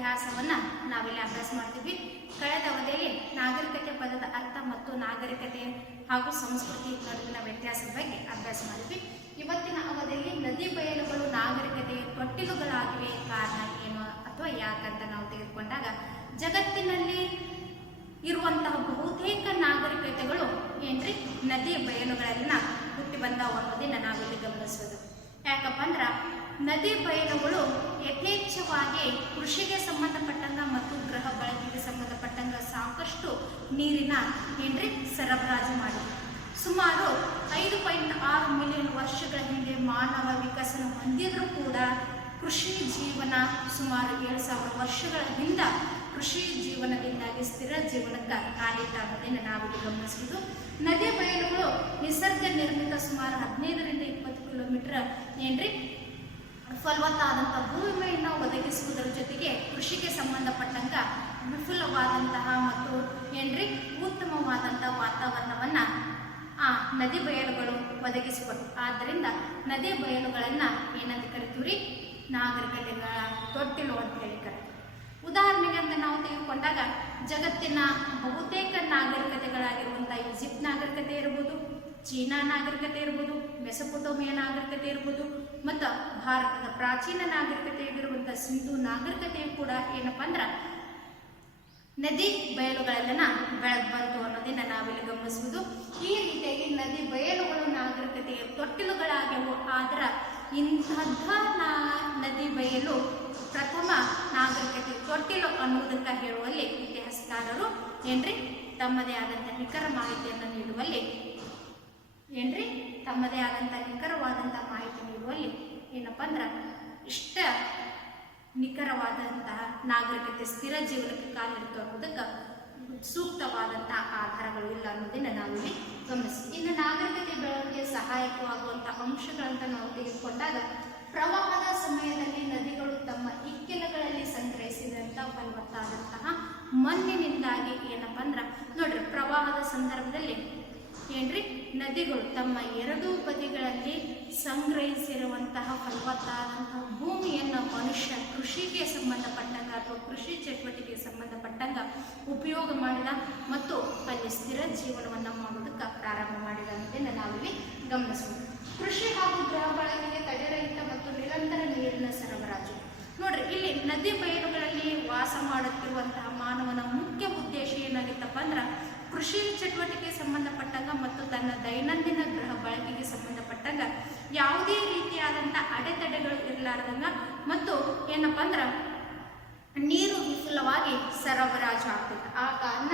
ಇತಿಹಾಸವನ್ನ ನಾವಿಲ್ಲಿ ಅಭ್ಯಾಸ ಮಾಡ್ತೀವಿ. ಕಳೆದ ಅವಧಿಯಲ್ಲಿ ನಾಗರಿಕತೆ ಪದದ ಅರ್ಥ ಮತ್ತು ನಾಗರಿಕತೆ ಹಾಗೂ ಸಂಸ್ಕೃತಿ ನಡುವಿನ ವ್ಯತ್ಯಾಸದ ಬಗ್ಗೆ ಅಭ್ಯಾಸ ಮಾಡಿದ್ವಿ. ಇವತ್ತಿನ ಅವಧಿಯಲ್ಲಿ ನದಿ ಬಯಲುಗಳು ನಾಗರಿಕತೆ ತೊಟ್ಟಿಲುಗಳಾಗಿವೆ. ಕಾರಣ ಏನು ಅಥವಾ ಯಾಕಂತ ನಾವು ತೆಗೆದುಕೊಂಡಾಗ, ಜಗತ್ತಿನಲ್ಲಿ ಇರುವಂತಹ ಬಹುತೇಕ ನಾಗರಿಕತೆಗಳು ಏನ್ರಿ? ನದಿ ಬಯಲುಗಳನ್ನ ಹುಟ್ಟಿ ಬಂದ ಅನ್ನೋದನ್ನ ನಾವಿಲ್ಲಿ ಗಮನಿಸೋದು. ಯಾಕಪ್ಪ ಅಂದ್ರೆ, ನದಿ ಬಯಲುಗಳು ಯಥೇಚ್ಛವಾಗಿ ಕೃಷಿಗೆ ಸಂಬಂಧಪಟ್ಟಂಗ ಮತ್ತು ಗೃಹ ಬಳಕೆಗೆ ಸಂಬಂಧಪಟ್ಟಂಗ ಸಾಕಷ್ಟು ನೀರಿನ ಏನ್ರಿ? ಸರಬರಾಜು ಮಾಡಿ. ಸುಮಾರು ಐದು ಪಾಯಿಂಟ್ ಆರು ಮಿಲಿಯನ್ ವರ್ಷಗಳ ಹಿಂದೆ ಮಾನವ ವಿಕಸನ ಹೊಂದಿದ್ರು ಕೂಡ ಕೃಷಿ ಜೀವನ ಸುಮಾರು ಏಳು ಸಾವಿರ ವರ್ಷಗಳ ಹಿಂದ ಕೃಷಿ ಜೀವನದಿಂದಾಗಿ ಸ್ಥಿರ ಜೀವನಕ್ಕೆ ಕಾಲಿಟ್ಟಾಗೋದನ್ನು ನಾವು ಗಮನಿಸಿದ್ದು. ನದಿ ಬಯಲುಗಳು ನಿಸರ್ಗ ನಿರ್ಮಿತ ಸುಮಾರು ಹದಿನೈದರಿಂದ ಇಪ್ಪತ್ತು ಕಿಲೋಮೀಟರ್ ಏನ್ರಿ? ಫಲವತ್ತಾದಂಥ ಭೂಮಿಯನ್ನು ಒದಗಿಸುವುದರ ಜೊತೆಗೆ ಕೃಷಿಗೆ ಸಂಬಂಧಪಟ್ಟಂಗ ವಿಪುಲವಾದಂತಹ ಮತ್ತು ಏನ್ರಿ? ಉತ್ತಮವಾದಂಥ ವಾತಾವರಣವನ್ನ ಆ ನದಿ ಬಯಲುಗಳು ಒದಗಿಸಿಕೊಟ್ಟು ಆದ್ದರಿಂದ ನದಿ ಬಯಲುಗಳನ್ನು ಏನಂತ ಕರಿತೀವ್ರಿ? ನಾಗರಿಕತೆಗಳ ತೊಟ್ಟಿಲು ಅಂತ ಹೇಳಿ ಉದಾಹರಣೆಗೆ ಅಂತ ನಾವು ತೆಗೆದುಕೊಂಡಾಗ ಜಗತ್ತಿನ ಬಹುತೇಕ ನಾಗರಿಕತೆಗಳಾಗಿರುವಂಥ ಈಜಿಪ್ಟ್ ನಾಗರಿಕತೆ ಇರ್ಬೋದು, ಚೀನಾ ನಾಗರಿಕತೆ ಇರ್ಬೋದು, ಮೆಸಪೊಟೋಮಿಯಾ ನಾಗರಿಕತೆ ಇರ್ಬೋದು, ಮತ್ತು ಭಾರತದ ಪ್ರಾಚೀನ ನಾಗರಿಕತೆಯಾಗಿರುವಂಥ ಸಿಂಧು ನಾಗರಿಕತೆ ಕೂಡ ಏನಪ್ಪ ಅಂದ್ರೆ ನದಿ ಬಯಲುಗಳೆಲ್ಲನ ಬೆಳೆದು ಬಂತು ಅನ್ನೋದನ್ನ ನಾವಿಲ್ಲಿ ಗಮನಿಸುವುದು ಈ ರೀತಿಯಾಗಿ ನದಿ ಬಯಲುಗಳು ನಾಗರಿಕತೆಯ ತೊಟ್ಟಿಲುಗಳಾಗ್ಯವು ಆದ್ರ ನಾ ನದಿ ಬಯಲು ಪ್ರಥಮ ನಾಗರಿಕತೆ ತೊಟ್ಟಿಲು ಅನ್ನುವುದಕ್ಕೆ ಹೇಳುವಲ್ಲಿ ಇತಿಹಾಸಕಾರರು ಏನ್ರಿ? ತಮ್ಮದೇ ಆದಂಥ ನಿಖರ ಮಾಹಿತಿಯನ್ನು ನೀಡುವಲ್ಲಿ ಏನ್ರಿ? ತಮ್ಮದೇ ಆದಂಥ ನಿಖರವಾದಂಥ ಮಾಹಿತಿ ನೀಡುವಲ್ಲಿ ಏನಪ್ಪ ಅಂದ್ರೆ ಇಷ್ಟ ನಿಖರವಾದಂತಹ ನಾಗರಿಕತೆ, ಸ್ಥಿರ ಜೀವನಕ್ಕೆ ಕಾಲಿಡ್ತು ಅನ್ನೋದಕ್ಕೆ ಸೂಕ್ತವಾದಂತಹ ಆಧಾರಗಳು ಇಲ್ಲ ಅನ್ನೋದನ್ನ ನಾವಿಲ್ಲಿ ಗಮನಿಸಿ. ಇನ್ನು ನಾಗರಿಕತೆ ಬೆಳವಣಿಗೆ ಸಹಾಯಕವಾಗುವಂತಹ ಅಂಶಗಳಂತ ನಾವು ತೆಗೆದುಕೊಂಡಾಗ, ಪ್ರವಾಹದ ಸಮಯದಲ್ಲಿ ನದಿಗಳು ತಮ್ಮ ಇಕ್ಕೆಲಗಳಲ್ಲಿ ಸಂಗ್ರಹಿಸಿದಂಥ ಫಲವತ್ತಾದಂತಹ ಮಣ್ಣಿನಿಂದಾಗಿ ಏನಪ್ಪ ಅಂದ್ರೆ, ನೋಡ್ರಿ ಪ್ರವಾಹದ ಸಂದರ್ಭದಲ್ಲಿ ಏನ್ರಿ, ನದಿಗಳು ತಮ್ಮ ಎರಡೂ ಬದಿಗಳಲ್ಲಿ ಸಂಗ್ರಹಿಸಿರುವಂತಹ ಫಲವತ್ತಾದಂತಹ ಭೂಮಿಯನ್ನು ಮನುಷ್ಯ ಕೃಷಿಗೆ ಸಂಬಂಧಪಟ್ಟಂಗ ಅಥವಾ ಕೃಷಿ ಚಟುವಟಿಕೆಗೆ ಸಂಬಂಧಪಟ್ಟಂಗ ಉಪಯೋಗ ಮಾಡಿದ ಮತ್ತು ಅಲ್ಲಿ ಸ್ಥಿರ ಜೀವನವನ್ನು ಮಾಡೋದಕ್ಕೆ ಪ್ರಾರಂಭ ಮಾಡಿದ ಅನ್ನೋದನ್ನು ನಾವಿಲ್ಲಿ ಗಮನಿಸಬಹುದು ಕೃಷಿ ಹಾಗೂ ಗೃಹ ಬಳಕೆಗೆ ತಡೆರಹಿತ ಮತ್ತು ನಿರಂತರ ನೀರಿನ ಸರಬರಾಜು. ನೋಡ್ರಿ, ಇಲ್ಲಿ ನದಿ ಬಯಲುಗಳಲ್ಲಿ ವಾಸ ಮಾಡುತ್ತಿರುವಂತಹ ಮಾನವನ ಮುಖ್ಯ ಉದ್ದೇಶ ಏನಾಗಿತ್ತಪ್ಪ ಅಂದ್ರೆ ಕೃಷಿ ಚಟುವಟಿಕೆ ಸಂಬಂಧಪಟ್ಟಂಗ ಮತ್ತು ತನ್ನ ದೈನಂದಿನ ಗೃಹ ಬಳಕೆಗೆ ಸಂಬಂಧಪಟ್ಟಂಗ ಯಾವುದೇ ರೀತಿಯಾದಂಥ ಅಡೆತಡೆಗಳು ಇರಲಾರ್ದಂಗ. ಮತ್ತು ಏನಪ್ಪ ಅಂದ್ರೆ, ನೀರು ವಿಫುಲವಾಗಿ ಸರಬರಾಜು ಆಗ್ತದೆ ಆ ಕಾರಣ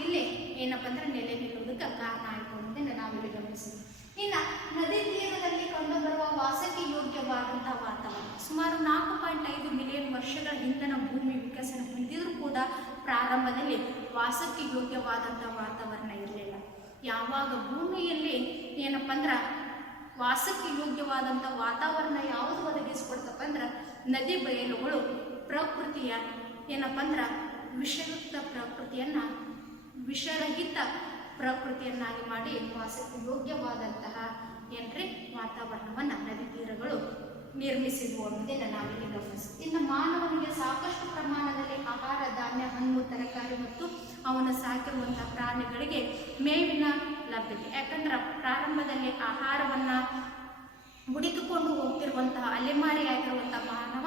ಇಲ್ಲಿ ಏನಪ್ಪ ಅಂದ್ರೆ ನೆಲೆ ನಿಲ್ಲುವುದಕ್ಕೆ ಕಾರಣ ಆಯಿತು ಅನ್ನೋದನ್ನು ನಾವಿಲ್ಲಿ ಗಮನಿಸಿದ್ವಿ ಇನ್ನು ನದಿ ತೀರದಲ್ಲಿ ಕಂಡುಬರುವ ವಾಸಕ್ಕೆ ಯೋಗ್ಯವಾದಂತಹ ವಾತಾವರಣ. ಸುಮಾರು ನಾಲ್ಕು ಪಾಯಿಂಟ್ ಐದು ಮಿಲಿಯನ್ ವರ್ಷಗಳ ಹಿಂದನ ಭೂಮಿ ವಿಕಸನ ಹೊಂದಿದ್ರೂ ಕೂಡ ಪ್ರಾರಂಭದಲ್ಲಿ ವಾಸಕ್ಕೆ ಯೋಗ್ಯವಾದಂಥ ವಾತಾವರಣ ಇರಲಿಲ್ಲ. ಯಾವಾಗ ಭೂಮಿಯಲ್ಲಿ ಏನಪ್ಪ ಅಂದ್ರೆ ವಾಸಕ್ಕೆ ಯೋಗ್ಯವಾದಂಥ ವಾತಾವರಣ ಯಾವುದು ಒದಗಿಸ್ಕೊಡ್ತಪ್ಪ ಅಂದ್ರೆ ನದಿ ಬಯಲುಗಳು ಪ್ರಕೃತಿಯ ಏನಪ್ಪ ಅಂದ್ರೆ ವಿಷಯುಕ್ತ ಪ್ರಕೃತಿಯನ್ನ ವಿಷರಹಿತ ಪ್ರಕೃತಿಯನ್ನಾಗಿ ಮಾಡಿ ವಾಸಕ್ಕೆ ಯೋಗ್ಯವಾದಂತಹ ಏನ್ರಿ ವಾತಾವರಣವನ್ನು ನದಿ ತೀರಗಳು ನಿರ್ಮಿಸಿದ್ವು ಅನ್ನೋದನ್ನ ನಾವಿಲ್ಲಿ ಗಮನಿಸ್ತೀವಿ ಇನ್ನು ಮಾನವನಿಗೆ ಸಾಕಷ್ಟು ಪ್ರಮಾಣದಲ್ಲಿ ಆಹಾರ, ಧಾನ್ಯ, ಹಣ್ಣು, ತರಕಾರಿ ಮತ್ತು ಅವನ ಸಾಕಿರುವಂತಹ ಪ್ರಾಣಿಗಳಿಗೆ ಮೇವಿನ ಲಭ್ಯತೆ. ಯಾಕಂದ್ರೆ ಪ್ರಾರಂಭದಲ್ಲಿ ಆಹಾರವನ್ನ ಹುಡುಕಿಕೊಂಡು ಹೋಗ್ತಿರುವಂತಹ ಅಲೆಮಾರಿಯಾಗಿರುವಂತಹ ಮಾನವ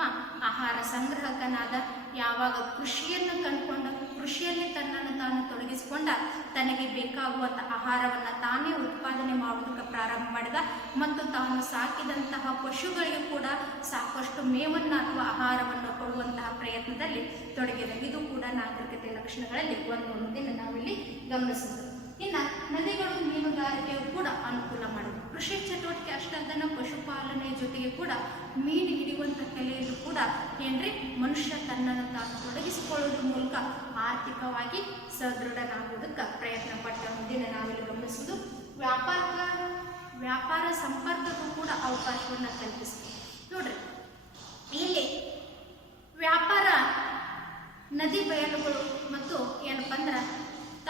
ಆಹಾರ ಸಂಗ್ರಹಕನಾದ ಯಾವಾಗ ಕೃಷಿಯನ್ನು ಕಂಡುಕೊಂಡ, ಕೃಷಿಯಲ್ಲಿ ತನ್ನನ್ನು ತಾನು ತೊಡಗಿಸಿಕೊಂಡ ತನಗೆ ಬೇಕಾಗುವಂಥ ಆಹಾರವನ್ನು ತಾನೇ ಉತ್ಪಾದನೆ ಮಾಡುವುದಕ್ಕೆ ಪ್ರಾರಂಭ ಮಾಡಿದ ಮತ್ತು ತಾನು ಸಾಕಿದಂತಹ ಪಶುಗಳಿಗೆ ಕೂಡ ಸಾಕಷ್ಟು ಮೇವನ್ನು ಅಥವಾ ಆಹಾರವನ್ನು ಕೊಡುವಂತಹ ಪ್ರಯತ್ನದಲ್ಲಿ ತೊಡಗಿದೆ. ಇದು ಕೂಡ ನಾಗರಿಕತೆ ಲಕ್ಷಣಗಳಲ್ಲಿ ಒಂದು ಅನ್ನೋದನ್ನು ನಾವಿಲ್ಲಿ ಗಮನಿಸಬಹುದು ಇನ್ನು ನದಿಗಳು ಮೀನುಗಾರಿಕೆಯು ಕೂಡ ಅನುಕೂಲ ಮಾಡಿದೆ ಕೃಷಿ ಚಟುವಟಿಕೆ ಅಷ್ಟಲ್ಲದನ್ನ ಪಶುಪಾಲನೆ ಜೊತೆಗೆ ಕೂಡ ಮೀನು ಹಿಡಿಯುವಂಥ ಕಲೆಯಲ್ಲೂ ಕೂಡ ಏನ್ರಿ, ಮನುಷ್ಯ ತನ್ನನ್ನು ತಾನು ತೊಡಗಿಸಿಕೊಳ್ಳೋದ್ರ ಮೂಲಕ ಆರ್ಥಿಕವಾಗಿ ಸದೃಢನಾಗುವುದಕ್ಕೆ ಪ್ರಯತ್ನ ಪಟ್ಟ ಮುಂದಿನ ನಾವಿಲ್ಲಿ ಗಮನಿಸುವುದು. ವ್ಯಾಪಾರ ವ್ಯಾಪಾರ ಸಂಪರ್ಕಕ್ಕೂ ಕೂಡ ಅವಕಾಶವನ್ನು ಕಲ್ಪಿಸಿದೆ ನೋಡ್ರಿ, ಇಲ್ಲಿ ವ್ಯಾಪಾರ ನದಿ ಬಯಲುಗಳು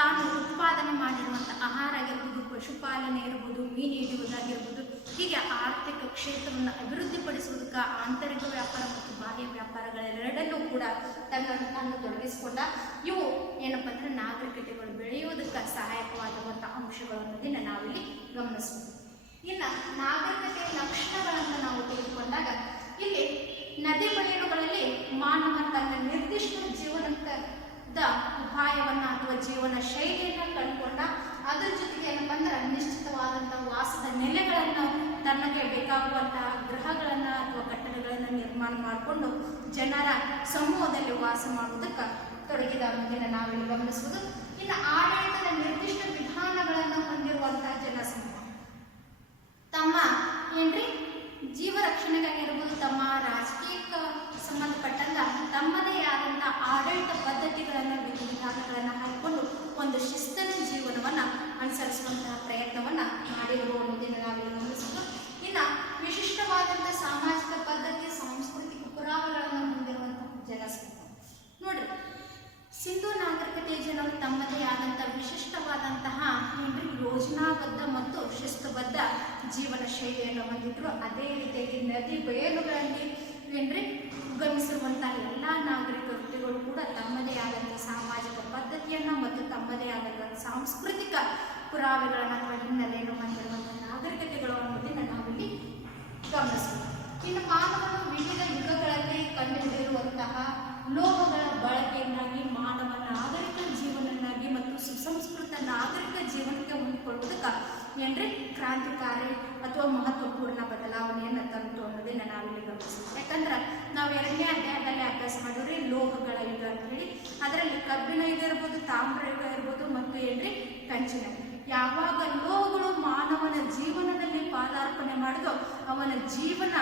ತಾನು ಉತ್ಪಾದನೆ ಮಾಡಿರುವಂಥ ಆಹಾರ ಆಗಿರ್ಬೋದು, ಪಶುಪಾಲನೆ ಇರ್ಬೋದು, ಮೀನು ಹಿಡಿಯುವುದಾಗಿರ್ಬೋದು, ಹೀಗೆ ಆರ್ಥಿಕ ಕ್ಷೇತ್ರವನ್ನು ಅಭಿವೃದ್ಧಿಪಡಿಸುವುದಕ್ಕೆ ಆಂತರಿಕ ವ್ಯಾಪಾರ ಮತ್ತು ಬಾಹ್ಯ ವ್ಯಾಪಾರಗಳೆರಡನ್ನೂ ಕೂಡ ತನ್ನನ್ನು ತಾನು ತೊಡಗಿಸಿಕೊಂಡ. ಇವು ಏನಪ್ಪ ಅಂದ್ರೆ ನಾಗರಿಕತೆಗಳು ಬೆಳೆಯುವುದಕ್ಕೆ ಸಹಾಯಕವಾಗಿರುವಂಥ ಅಂಶಗಳು ಅನ್ನೋದನ್ನು ನಾವಿಲ್ಲಿ ಗಮನಿಸ್ಬೋದು. ಇನ್ನು ನಾಗರಿಕತೆಯ ಲಕ್ಷಣಗಳನ್ನು ನಾವು ತೆಗೆದುಕೊಂಡಾಗ ಇಲ್ಲಿ ನದಿ ಬಯಲುಗಳಲ್ಲಿ ಮಾನವ ತನ್ನ ನಿರ್ದಿಷ್ಟ ಉಪಾಯವನ್ನ ಅಥವಾ ಜೀವನ ಶೈಲಿಯನ್ನ ಕಂಡುಕೊಂಡ ಅದ್ರ ಜೊತೆಗೆ ಏನಪ್ಪ ಅಂದ್ರೆ ನಿಶ್ಚಿತವಾದಂತಹ ವಾಸದ ನೆಲೆಗಳನ್ನು ತನಗೆ ಬೇಕಾಗುವಂತಹ ಗೃಹಗಳನ್ನ ಅಥವಾ ಕಟ್ಟಡಗಳನ್ನ ನಿರ್ಮಾಣ ಮಾಡಿಕೊಂಡು ಜನರ ಸಮೂಹದಲ್ಲಿ ವಾಸ ಮಾಡುವುದಕ್ಕೆ ತೊಡಗಿದ ನಾವಿಲ್ಲಿ ಗಮನಿಸುವುದು. ಇನ್ನು ಆಡಳಿತದ ನಿರ್ದಿಷ್ಟ ವಿಧಾನಗಳನ್ನು ಹೊಂದಿರುವಂತಹ ಜನಸಮೂಹ ತಮ್ಮ ಏನ್ರಿ ಜೀವ ರಕ್ಷಣೆಗಾಗಿರ್ಬೋದು ತಮ್ಮ ರಾಜಕೀಯಕ್ಕೆ ಸಂಬಂಧಪಟ್ಟಂಗ ತಮ್ಮದೇ ಆದಂಥ ಆಡಳಿತ ಪದ್ಧತಿಗಳನ್ನು ವಿಧಿವಿಧಾನಗಳನ್ನು ಹಾಕಿಕೊಂಡು ಒಂದು ಶಿಸ್ತನ ಜೀವನವನ್ನು ಅನುಸರಿಸುವಂತಹ ಪ್ರಯತ್ನವನ್ನು ಮಾಡಿರುವ ಅನ್ನೋದನ್ನು ನಾವಿಲ್ಲಿ ಗಮನಿಸಬಹುದು ಇನ್ನು ವಿಶಿಷ್ಟವಾದಂಥ ಸಾಮಾಜಿಕ ಪದ್ಧತಿ ಸಾಂಸ್ಕೃತಿಕ ಪುರಾವೆಗಳನ್ನು ಹೊಂದಿರುವಂತಹ ಜನಸಮೂಹ ನೋಡ್ರಿ ಸಿಂಧು ನಾಗರಿಕತೆಯ ಜನರು ತಮ್ಮದೇ ಆದಂಥ ವಿಶಿಷ್ಟವಾದಂತಹ ಏನ್ರಿ ಯೋಜನಾಬದ್ಧ ಮತ್ತು ಶಿಸ್ತುಬದ್ಧ ಜೀವನ ಶೈಲಿಯನ್ನು ಹೊಂದಿದ್ರು ಅದೇ ರೀತಿಯಾಗಿ ನದಿ ಬಯಲುಗಳಲ್ಲಿ ಏನ್ರಿ ಗಮಿಸಿರುವಂತಹ ಎಲ್ಲ ನಾಗರಿಕ ವೃತ್ತಿಗಳು ಕೂಡ ತಮ್ಮದೇ ಆದಂಥ ಸಾಮಾಜಿಕ ಪದ್ಧತಿಯನ್ನು ಮತ್ತು ತಮ್ಮದೇ ಆದಂಥ ಸಾಂಸ್ಕೃತಿಕ ಪುರಾವೆಗಳನ್ನು ಅಥವಾ ಹಿನ್ನೆಲೆಯನ್ನು ಹೊಂದಿರುವಂತಹ ನಾಗರಿಕತೆಗಳು ಅನ್ನೋದನ್ನ ನಾವಿಲ್ಲಿ ಗಮನಿಸಬಹುದು ಇನ್ನು ಮಾನವನು ವಿವಿಧ ಯುಗಗಳಲ್ಲಿ ಕಂಡುಹಿಡಿದಿರುವಂತಹ ಲೋಹಗಳ ಬಳಕೆಯಿಂದಾಗಿ ಮಾನವ ನಾಗರಿಕ ಜೀವನನ್ನಾಗಿ ಮತ್ತು ಸುಸಂಸ್ಕೃತ ನಾಗರಿಕ ಜೀವನಕ್ಕೆ ಹೊಂದಿಕೊಳ್ಳುವುದಕ್ಕೆ ಏನ್ರಿ ಕ್ರಾಂತಿಕಾರಿ ಅಥವಾ ಮಹತ್ವಪೂರ್ಣ ಬದಲಾವಣೆಯನ್ನು ತಂತು ಅನ್ನೋದನ್ನ ಯಾಕಂದ್ರೆ ನಾವು ಎರಡನೇ ಅಧ್ಯಾಯದಲ್ಲಿ ಅಭ್ಯಾಸ ಮಾಡಿದ್ರಿ ಲೋಹಗಳ ಯುಗ ಅಂತ ಹೇಳಿ, ಅದರಲ್ಲಿ ಕಬ್ಬಿನ ಯುಗ ಇರ್ಬೋದು, ತಾಮ್ರ ಯುಗ ಇರ್ಬೋದು, ಮತ್ತು ಏನ್ರಿ? ಕಂಚಿನ ಯಾವಾಗ ಲೋಹಗಳು ಮಾನವನ ಜೀವನದಲ್ಲಿ ಪಾದಾರ್ಪಣೆ ಮಾಡಿದೋ ಅವನ ಜೀವನ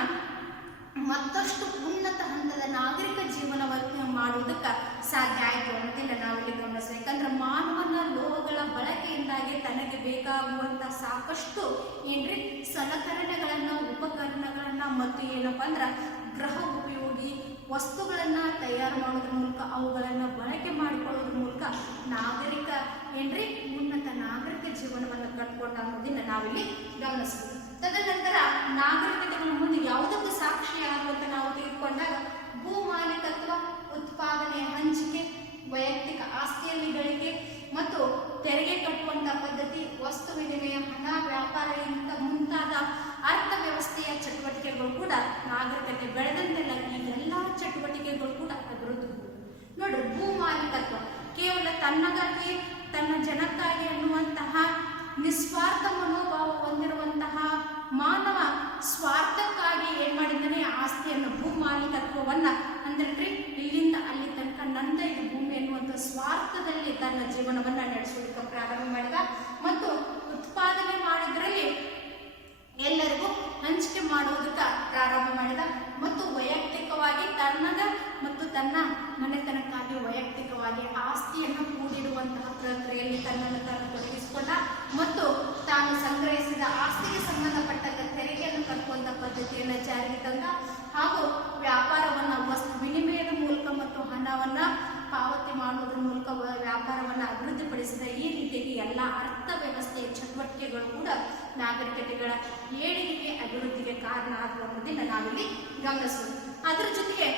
ಮತ್ತಷ್ಟು ಉನ್ನತ ಹಂತದ ನಾಗರಿಕ ಜೀವನವನ್ನು ಮಾಡುವುದಕ್ಕೆ ಸಾಧ್ಯ ಆಯಿತು ಅನ್ನೋದನ್ನ ನಾವಿಲ್ಲಿ ಗಮನಿಸ್ಬೇಕು. ಯಾಕಂದ್ರೆ ಮಾನವನ ಲೋಹಗಳ ಬಳಕೆಯಿಂದಾಗಿ ತನಗೆ ಬೇಕಾಗುವಂತ ಸಾಕಷ್ಟು ಏನ್ರಿ ಸಲಕರಣೆಗಳನ್ನ, ಉಪಕರಣಗಳನ್ನ ಮತ್ತು ಏನಪ್ಪ ಅಂದ್ರೆ ಗೃಹ ಉಪಯೋಗಿ ವಸ್ತುಗಳನ್ನ ತಯಾರು ಮಾಡೋದ್ರ ಮೂಲಕ, ಅವುಗಳನ್ನ ಬಳಕೆ ಮಾಡಿಕೊಳ್ಳೋದ್ರ ಮೂಲಕ ನಾಗರಿಕ ಏನ್ರಿ ಉನ್ನತ ನಾಗರಿಕ ಜೀವನವನ್ನು ಕಟ್ಕೊಂಡ ಅನ್ನೋದನ್ನ ನಾವಿಲ್ಲಿ ಗಮನಿಸ್ತೀವಿ ತದನಂತರ ನಾಗರಿಕತೆಗಳ ಮುಂದೆ ಯಾವುದಕ್ಕೂ ಸಾಕ್ಷಿಯಾಗುವಂತ ನಾವು ತಿಳ್ಕೊಂಡಾಗ ಭೂ ಮಾಲೀಕತ್ವ ಉತ್ಪಾದನೆ ಹಂಚಿಕೆ, ವೈಯಕ್ತಿಕ ಆಸ್ತಿಯಲ್ಲಿ ಗಳಿಕೆ ಮತ್ತು ತೆರಿಗೆ ಕಟ್ಟುವಂತ ಪದ್ಧತಿ, ವಸ್ತು ವಿನಿಮಯ, ಹಣ ವ್ಯಾಪಾರ ಇಂಥ ಮುಂತಾದ ಅರ್ಥವ್ಯವಸ್ಥೆಯ ಚಟುವಟಿಕೆಗಳು ಕೂಡ ನಾಗರಿಕತೆ ಬೆಳೆದಂತೆಲ್ಲ ಈ ಎಲ್ಲ ಚಟುವಟಿಕೆಗಳು ಕೂಡ ಅಭಿವೃದ್ಧಿ. ನೋಡು ಭೂ ಮಾಲೀಕತ್ವ ಕೇವಲ ತನ್ನಗಾಗಿ ತನ್ನ ಜನಕ್ಕಾಗಿ ಅನ್ನುವಂತಹ ನಿಸ್ವಾರ್ಥ ಮನೋಭಾವ ಹೊಂದಿರುವಂತಹ ಮಾನವ ಸ್ವಾರ್ಥಕ್ಕಾಗಿ ಏನ್ ಮಾಡಿದ್ದಾನೆ? ಆಸ್ತಿಯನ್ನು ಭೂ ಮಾಲೀಕತ್ವವನ್ನ ಅಂದ್ರೆ ಇಲ್ಲಿಂದ ಅಲ್ಲಿ ತನಕ ನಂದ ಭೂಮಿ ಎನ್ನುವಂತ ಸ್ವಾರ್ಥದಲ್ಲಿ ತನ್ನ ಜೀವನವನ್ನ ನಡೆಸುವುದಕ್ಕೆ ಪ್ರಾರಂಭ ಮಾಡಿದ. ಮತ್ತು ಉತ್ಪಾದನೆ ಮಾಡಿದ್ರಲ್ಲಿ ಎಲ್ಲರಿಗೂ ಹಂಚಿಕೆ ಮಾಡುವುದಕ್ಕೆ ಪ್ರಾರಂಭ ಮಾಡಿದ. ಮತ್ತು ವೈಯಕ್ತಿಕವಾಗಿ ತನ್ನದ ಮತ್ತು ತನ್ನ ಮನೆತನಕ್ಕಾಗಿ ವೈಯಕ್ತಿಕವಾಗಿ ಆಸ್ತಿಯನ್ನು ಕೂಡಿಡುವಂತಹ ಪ್ರಕ್ರಿಯೆಯಲ್ಲಿ ತನ್ನನ್ನು ತಾನು ತೊಡಗಿಸಿಕೊಂಡ. ಮತ್ತು ತಾನು ಸಂಗ್ರಹಿಸಿದ ಆಸ್ತಿಗೆ ಸಂಬಂಧಪಟ್ಟ ತೆರಿಗೆಯನ್ನು ಕಟ್ಟುವಂತ ಪದ್ಧತಿಯನ್ನು ಜಾರಿಗೆ ತಂದ. ಹಾಗೂ ವ್ಯಾಪಾರವನ್ನ ಮತ್ತು ಹಣವನ್ನ ಪಾವತಿ ಮಾಡುವುದರ ಮೂಲಕ ವ್ಯಾಪಾರವನ್ನ ಅಭಿವೃದ್ಧಿಪಡಿಸಿದ ಈ ರೀತಿಯಾಗಿ ಎಲ್ಲ ಅರ್ಥವ್ಯವಸ್ಥೆಯ ಚಟುವಟಿಕೆಗಳು ಕೂಡ ನಾಗರಿಕತೆಗಳ ಏಳಿಗೆಗೆ ಅಭಿವೃದ್ಧಿಗೆ ಕಾರಣ ಆಗುವ ಅನ್ನೋದನ್ನ ನಾವಿಲ್ಲಿ ಗಮನಿಸೋದು. ಅದರ ಜೊತೆಗೆ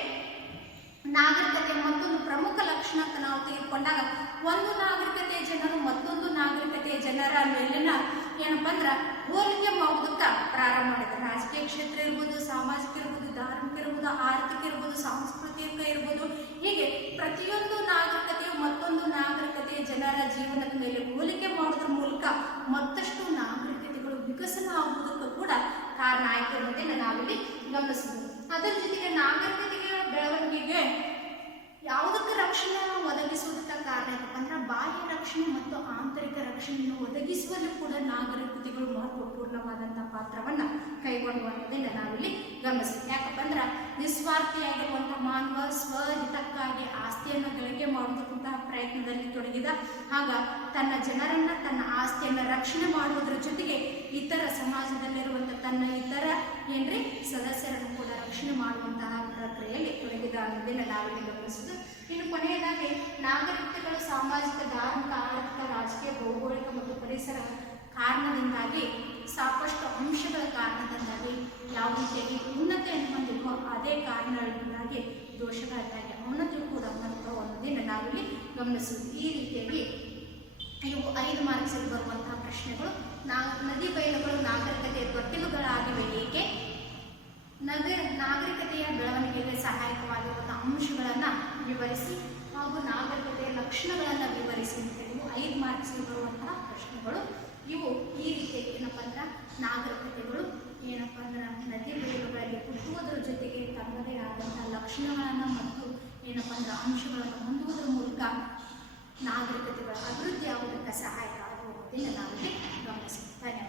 ನಾಗರಿಕತೆ ಮತ್ತೊಂದು ಪ್ರಮುಖ ಲಕ್ಷಣ ಅಂತ ನಾವು ತೆಗೆದುಕೊಂಡಾಗ ಒಂದು ನಾಗರಿಕತೆಯ ಜನರು ಮತ್ತೊಂದು ನಾಗರಿಕತೆಯ ಜನರ ಮೇಲಿನ ಏನಪ್ಪ ಅಂದ್ರೆ ಹೋಲಿಕೆ ಮಾಡುವುದಕ್ಕ ಪ್ರಾರಂಭ ಮಾಡಿದ್ರು. ರಾಜಕೀಯ ಕ್ಷೇತ್ರ ಇರ್ಬೋದು, ಸಾಮಾಜಿಕ ಇರ್ಬೋದು, ಧಾರ್ಮಿಕ ಇರ್ಬೋದು, ಆರ್ಥಿಕ ಇರ್ಬೋದು, ಸಾಂಸ್ಕೃತಿಕ ಇರ್ಬೋದು ಪ್ರತಿಯೊಂದು ನಾಗರಿಕತೆಯು ಮತ್ತೊಂದು ನಾಗರಿಕತೆಯ ಜನರ ಜೀವನದ ಮೇಲೆ ಹೋಲಿಕೆ ಮಾಡೋದ್ರ ಮೂಲಕ ಮತ್ತಷ್ಟು ನಾಗರಿಕತೆಗಳು ವಿಕಸನ ಆಗುವುದಕ್ಕೂ ಕೂಡ ಕಾರಣ ಆಯಿತು ಅನ್ನೋದನ್ನ ನಾವಿಲ್ಲಿ ಗಮನಿಸಬಹುದು. ಅದರ ಜೊತೆಗೆ ನಾಗರಿಕತೆಗಳ ಬೆಳವಣಿಗೆಗೆ ಯಾವುದಕ್ಕೆ ರಕ್ಷಣೆ ಒದಗಿಸುವುದಕ್ಕೆ ಕಾರಣ ಏನಪ್ಪ ಅಂದ್ರೆ ಬಾಹ್ಯ ರಕ್ಷಣೆ ಮತ್ತು ಆಂತರಿಕ ರಕ್ಷಣೆಯನ್ನು ಒದಗಿಸುವಲ್ಲೂ ಕೂಡ ನಾಗರಿಕತೆಗಳು ಮಹತ್ವಪೂರ್ಣವಾದಂತಹ ಪಾತ್ರವನ್ನ ಕೈಗೊಂಡು ಅನ್ನೋದನ್ನ ನಾವಿಲ್ಲಿ ಗಮನಿಸ್ತೀವಿ ಯಾಕಪ್ಪ ಅಂದ್ರೆ ನಿಸ್ವಾರ್ಥಿಯಾಗಿರುವಂತಹ ಮಾನವ ಸ್ವಹಿತಕ್ಕಾಗಿ ಆಸ್ತಿಯನ್ನು ಗಳಿಕೆ ಮಾಡುವಂತಹ ಪ್ರಯತ್ನದಲ್ಲಿ ತೊಡಗಿದ ಆಗ ತನ್ನ ಜನರನ್ನ ತನ್ನ ಆಸ್ತಿಯನ್ನು ರಕ್ಷಣೆ ಮಾಡುವುದರ ಜೊತೆಗೆ ಇತರ ಸಮಾಜದಲ್ಲಿರುವಂತಹ ತನ್ನ ಇತರ ಏನ್ರಿ ಸದಸ್ಯರನ್ನು ರಕ್ಷಣೆ ಮಾಡುವಂತಹ ಪ್ರಕ್ರಿಯೆಯಲ್ಲಿ ತೊಡಗಿದ ಅನ್ನೋದನ್ನ ನಾವಿಲ್ಲಿ ಗಮನಿಸುವುದು ಇನ್ನು ಕೊನೆಯದಾಗಿ ನಾಗರಿಕತೆಗಳು ಸಾಮಾಜಿಕ, ಧಾರ್ಮಿಕ, ಆರ್ಥಿಕ, ರಾಜಕೀಯ, ಭೌಗೋಳಿಕ ಮತ್ತು ಪರಿಸರ ಕಾರಣದಿಂದಾಗಿ ಸಾಕಷ್ಟು ಅಂಶಗಳ ಕಾರಣದಿಂದಾಗಿ ಯಾವ ರೀತಿಯಾಗಿ ಉನ್ನತೆಯನ್ನು ಹೊಂದಿರುವ ಅದೇ ಕಾರಣಗಳಿಂದಾಗಿ ದೋಷಗಳಿಂದಾಗಿ ಅವನತಿಯು ಕೂಡ ಹೊಂದುವ ಅನ್ನೋದನ್ನು ನಾವಿಲ್ಲಿ ಗಮನಿಸುವುದು. ಈ ರೀತಿಯಾಗಿ ಇವು ಐದು ಮಾರ್ಕ್ಸಲ್ಲಿ ಬರುವಂತಹ ಪ್ರಶ್ನೆಗಳು. ನಾ ನದಿ ಬಯಲುಗಳು ನಾಗರಿಕತೆಯ ತೊಟ್ಟಿಲುಗಳಾಗಿವೆ ಏಕೆ? ನಗರ ನಾಗರಿಕತೆಯ ಬೆಳವಣಿಗೆಗೆ ಸಹಾಯಕವಾಗಿರುವಂತಹ ಅಂಶಗಳನ್ನು ವಿವರಿಸಿ ಹಾಗೂ ನಾಗರಿಕತೆಯ ಲಕ್ಷಣಗಳನ್ನು ವಿವರಿಸಿ ಅಂತ ಇವು ಐದು ಮಾರ್ಕ್ಸ್ಗೆ ಬರುವಂತಹ ಪ್ರಶ್ನೆಗಳು. ಇವು ಈ ರೀತಿಯಾಗಿ ಏನಪ್ಪ ಅಂದ್ರೆ ನಾಗರಿಕತೆಗಳು. ಏನಪ್ಪ ಅಂದ್ರೆ ನದಿ ಬೆಳೆಗಳಲ್ಲಿ ಹುಟ್ಟುವುದರ ಜೊತೆಗೆ ತನ್ನದೇ ಆದಂತಹ ಲಕ್ಷಣಗಳನ್ನು ಮತ್ತು ಏನಪ್ಪ ಅಂದ್ರೆ ಅಂಶಗಳನ್ನು ಹೊಂದುವುದರ ಮೂಲಕ ನಾಗರಿಕತೆಗಳ ಅಭಿವೃದ್ಧಿ ಆಗುವುದಕ್ಕೆ ಸಹಾಯಕ ಆಗುವುದನ್ನು ನಾವಿಲ್ಲಿ ಗಮನಿಸಿ ಧನ್ಯವಾದ